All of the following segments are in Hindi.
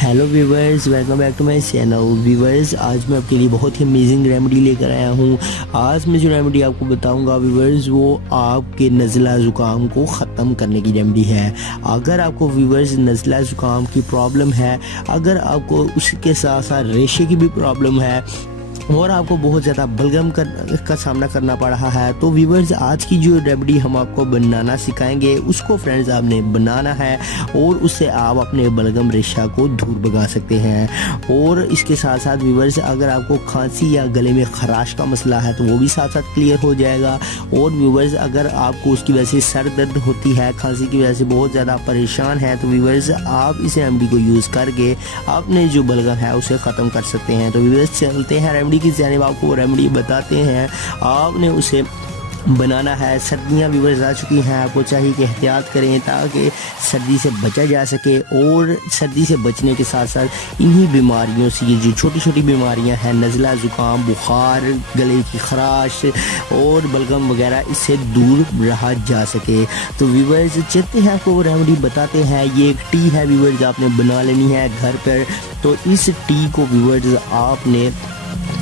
Hello viewers, welcome back to my channel. Viewers, आज मैं आपके लिए बहुत ही अमेजिंग रेमेडी लेकर आया हूँ। आज मैं जो रेमेडी आपको बताऊंगा व्यूवर्स, वो आपके नज़ला ज़ुकाम को ख़त्म करने की रेमेडी है। अगर आपको व्यूवर्स नज़ला ज़ुकाम की प्रॉब्लम है, अगर आपको उसके साथ साथ रेशे की भी प्रॉब्लम है और आपको बहुत ज़्यादा बलगम का सामना करना पड़ रहा है, तो व्यूवर्स आज की जो रेमेडी हम आपको बनाना सिखाएंगे, उसको फ्रेंड्स आपने बनाना है और उससे आप अपने बलगम रेशा को दूर भगा सकते हैं। और इसके साथ साथ व्यूवर्स, अगर आपको खांसी या गले में खराश का मसला है तो वो भी साथ साथ क्लियर हो जाएगा। और व्यूवर्स, अगर आपको उसकी वजह से सर दर्द होती है, खांसी की वजह से बहुत ज़्यादा परेशान है, तो व्यूवर्स आप इस रेमेडी को यूज़ करके अपने जो बलगम है उसे ख़त्म कर सकते हैं। तो व्यूवर्स चलते हैं रेमेडी की जानिब, आपको रेमेडी बताते हैं। आपने उसे बनाना है। सर्दियाँ व्यूवर्स आ चुकी हैं, आपको चाहिए कि एहतियात करें ताकि सर्दी से बचा जा सके। और सर्दी से बचने के साथ साथ इन्हीं बीमारियों से, ये जो छोटी छोटी बीमारियां हैं, नज़ला ज़ुकाम, बुखार, गले की खराश और बलगम वगैरह, इससे दूर रहा जा सके। तो व्यूवर्स चलते हैं, आपको वो रेमेडी बताते हैं। ये एक टी है व्यूवर्स, आपने बना लेनी है घर पर। तो इस टी को व्यूवर्स आपने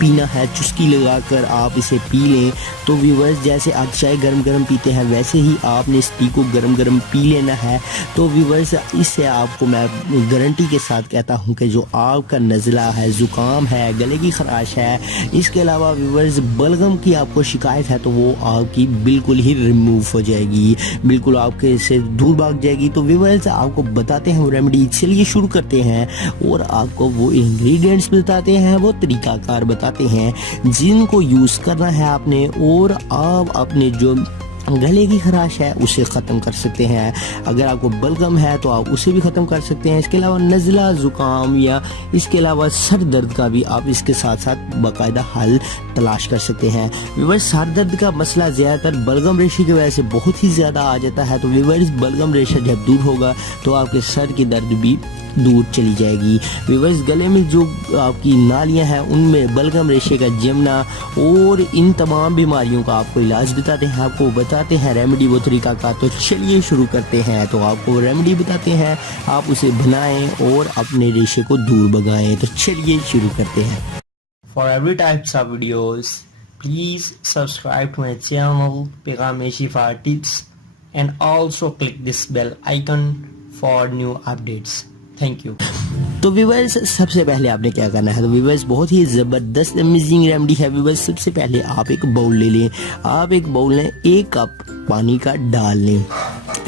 पीना है, चुस्की लगाकर आप इसे पी लें। तो व्यूवर्स जैसे आप चाय गरम गरम पीते हैं, वैसे ही आपने इस टी को गरम गरम पी लेना है। तो व्यूवर्स इससे आपको मैं गारंटी के साथ कहता हूं कि जो आपका नज़ला है, ज़ुकाम है, गले की खराश है, इसके अलावा व्यूवर्स बलगम की आपको शिकायत है, तो वो आपकी बिल्कुल ही रिमूव हो जाएगी, बिल्कुल आपके से दूर भाग जाएगी। तो व्यूवर्स आपको बताते हैं वो रेमेडी, चलिए शुरू करते हैं। और आपको वो इंग्रेडिएंट्स बताते हैं, वो तरीकाकार बताते हैं जिनको यूज़ करना है आपने, और आप अपने जो गले की खराश है उसे ख़त्म कर सकते हैं। अगर आपको बलगम है तो आप उसे भी ख़त्म कर सकते हैं। इसके अलावा नज़ला ज़ुकाम या इसके अलावा सर दर्द का भी आप इसके साथ साथ बाकायदा हल तलाश कर सकते हैं। व्यूवर्स सर दर्द का मसला ज़्यादातर बलगम रेशे की वजह से बहुत ही ज़्यादा आ जाता है। तो व्यूवर्स बलगम रेशा जब दूर होगा तो आपके सर की दर्द भी दूर चली जाएगी। व्यूवर्स गले में जो आपकी नालियां हैं उनमें बलगम रेशे का जमना और इन तमाम बीमारियों का आपको इलाज बताते हैं, आपको बताते हैं रेमेडी वो तरीका का। तो चलिए शुरू करते हैं। तो आपको रेमेडी बताते हैं, आप उसे बनाएं और अपने रेशे को दूर भगाएं। तो चलिए शुरू करते हैं। For every types of videos please subscribe to my channel Paigam Shifa tips and also click this bell icon for new updates. Thank you. तो व्यूवर्स सबसे पहले आपने क्या करना है, तो व्यूवर्स बहुत ही ज़बरदस्त अमेजिंग रेमेडी है। व्यूवर्स सबसे पहले आप एक बाउल ले लें, आप एक बाउल में 1 कप पानी का डाल लें,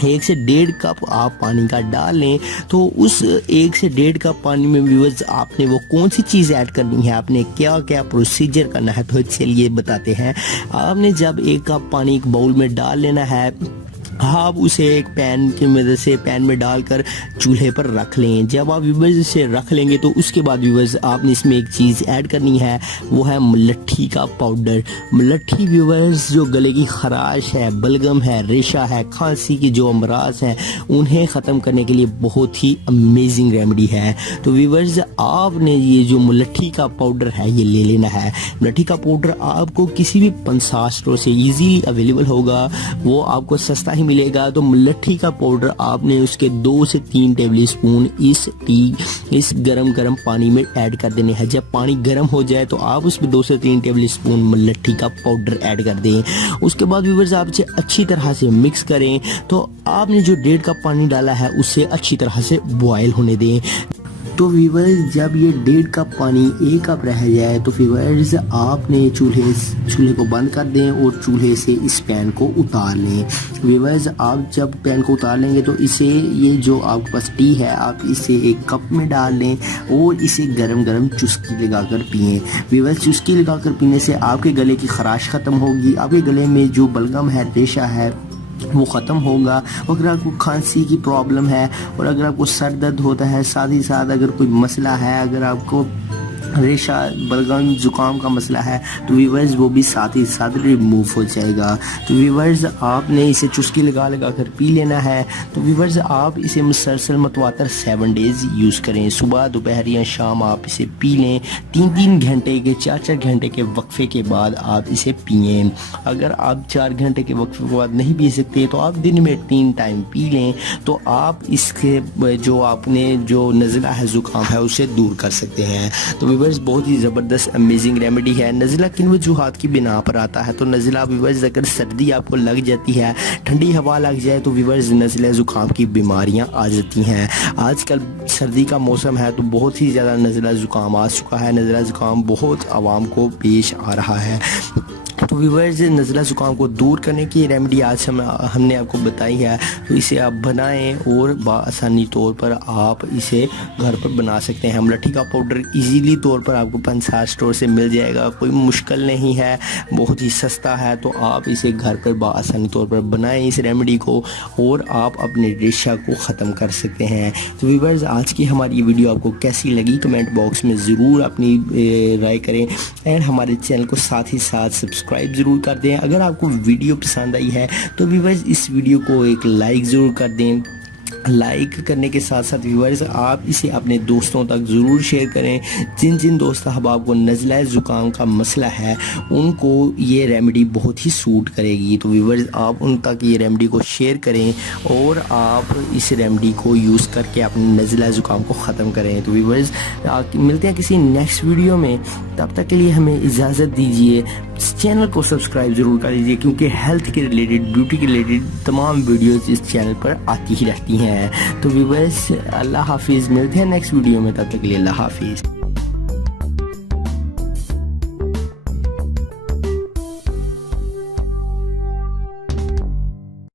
1 से 1.5 कप आप पानी का डाल लें। तो उस 1 से 1.5 कप पानी में व्यूवर्स आपने वो कौन सी चीज़ ऐड करनी है, आपने क्या क्या प्रोसीजर करना है, तो चलिए बताते हैं। आपने जब 1 कप पानी एक बाउल में डाल लेना है, आप उसे एक पैन की मदद से पैन में डालकर चूल्हे पर रख लें। जब आप व्यूवर्स इसे रख लेंगे तो उसके बाद व्यूवर्स आपने इसमें एक चीज़ ऐड करनी है, वो है मुलट्ठी का पाउडर। मुलट्ठी व्यूवर्स जो गले की खराश है, बलगम है, रेशा है, खांसी की जो अमराज हैं, उन्हें ख़त्म करने के लिए बहुत ही अमेजिंग रेमेडी है। तो व्यूवर्स आपने ये जो मुलट्ठी का पाउडर है ये ले लेना है। मुलट्ठी का पाउडर आपको किसी भी पंसार स्टोर से ईजीली अवेलेबल होगा, वो आपको सस्ता ही मिलेगा। तो मुलट्ठी का पाउडर आपने उसके 2 से 3 टेबल स्पून इस गरम गरम पानी में ऐड कर देने हैं। जब पानी गर्म हो जाए तो आप उसमें 2 से 3 टेबल स्पून मुलट्ठी का पाउडर ऐड कर दें। उसके बाद व्यूवर्स आप इसे अच्छी तरह से मिक्स करें। तो आपने जो 1.5 कप पानी डाला है उसे अच्छी तरह से बॉयल होने दें। तो व्यूवर्स जब ये 1.5 कप पानी 1 कप रह जाए तो व्यूवर्स आपने चूल्हे को बंद कर दें और चूल्हे से इस पैन को उतार लें। व्यूवर्स आप जब पैन को उतार लेंगे तो इसे, ये जो आपके पास टी है, आप इसे एक कप में डाल लें और इसे गरम गरम चुस्की लगाकर पिएं। व्यूवर्स चुस्की लगाकर पीने से आपके गले की खराश ख़त्म होगी, आपके गले में जो बलगम है, रेशा है, वो ख़त्म होगा। अगर आपको खांसी की प्रॉब्लम है और अगर आपको सर दर्द होता है, साथ ही साथ अगर कोई मसला है, अगर आपको रेशा बलगम ज़ुकाम का मसला है तो व्यूवर्स वो भी साथ ही साथ रिमूव हो जाएगा। तो व्यूवर्स आपने इसे चुस्की लगा लगा कर पी लेना है। तो व्यूवर्स आप इसे मुसलसल मतवातर 7 डेज़ यूज़ करें, सुबह दोपहर या शाम आप इसे पी लें। 3-3 घंटे के 4-4 घंटे के वक्फे के बाद आप इसे पिएँ। अगर आप 4 घंटे के वक्फे के बाद नहीं पी सकते तो आप दिन में 3 टाइम पी लें, तो आप इसके जो आपने जो नज़ला है ज़ुकाम है उसे दूर कर सकते हैं। तो व्यूवर्स बहुत ही ज़बरदस्त अमेजिंग रेमेडी है। नज़ला किन वजूहात की बिना पर आता है? तो नज़ला व्यूवर्स अगर सर्दी आपको लग जाती है, ठंडी हवा लग जाए तो व्यूवर्स नज़ला ज़ुकाम की बीमारियां आ जाती हैं। आजकल सर्दी का मौसम है तो बहुत ही ज़्यादा नज़ला ज़ुकाम आ चुका है। नज़ला ज़ुकाम बहुत आवाम को पेश आ रहा है। तो व्यूवर्स नज़ला ज़ुकाम को दूर करने की रेमेडी आज हमने आपको बताई है। तो इसे आप बनाएं और बआसानी तौर पर आप इसे घर पर बना सकते हैं। मलट्ठी का पाउडर इजीली तौर पर आपको पंसार स्टोर से मिल जाएगा, कोई मुश्किल नहीं है, बहुत ही सस्ता है। तो आप इसे घर पर बआसानी तौर पर बनाएं इस रेमेडी को और आप अपने रेशा को ख़त्म कर सकते हैं। तो व्यूवर्स आज की हमारी ये वीडियो आपको कैसी लगी कमेंट बॉक्स में ज़रूर अपनी राय करें एंड हमारे चैनल को साथ ही साथ सब्सक्राइब ज़रूर कर दें। अगर आपको वीडियो पसंद आई है तो व्यूवर्स इस वीडियो को एक लाइक ज़रूर कर दें। लाइक करने के साथ साथ व्यूवर्स आप इसे अपने दोस्तों तक ज़रूर शेयर करें। जिन जिन दोस्त अहबाब को नज़ला ज़ुकाम का मसला है उनको ये रेमेडी बहुत ही सूट करेगी। तो व्यूवर्स आप उन तक ये रेमेडी को शेयर करें और आप इस रेमेडी को यूज़ करके अपने नज़ला ज़ुकाम को ख़त्म करें। तो व्यूवर्स मिलते हैं किसी नेक्स्ट वीडियो में, तब तक के लिए हमें इजाज़त दीजिए। चैनल को सब्सक्राइब ज़रूर कर दीजिए क्योंकि हेल्थ के रिलेटेड ब्यूटी के रिलेटेड तमाम वीडियोज़ इस चैनल पर आती ही रहती हैं। तो व्यूवर्स अल्लाह हाफिज़, मिलते हैं नेक्स्ट वीडियो में, तब तक के लिए अल्लाह हाफिज़।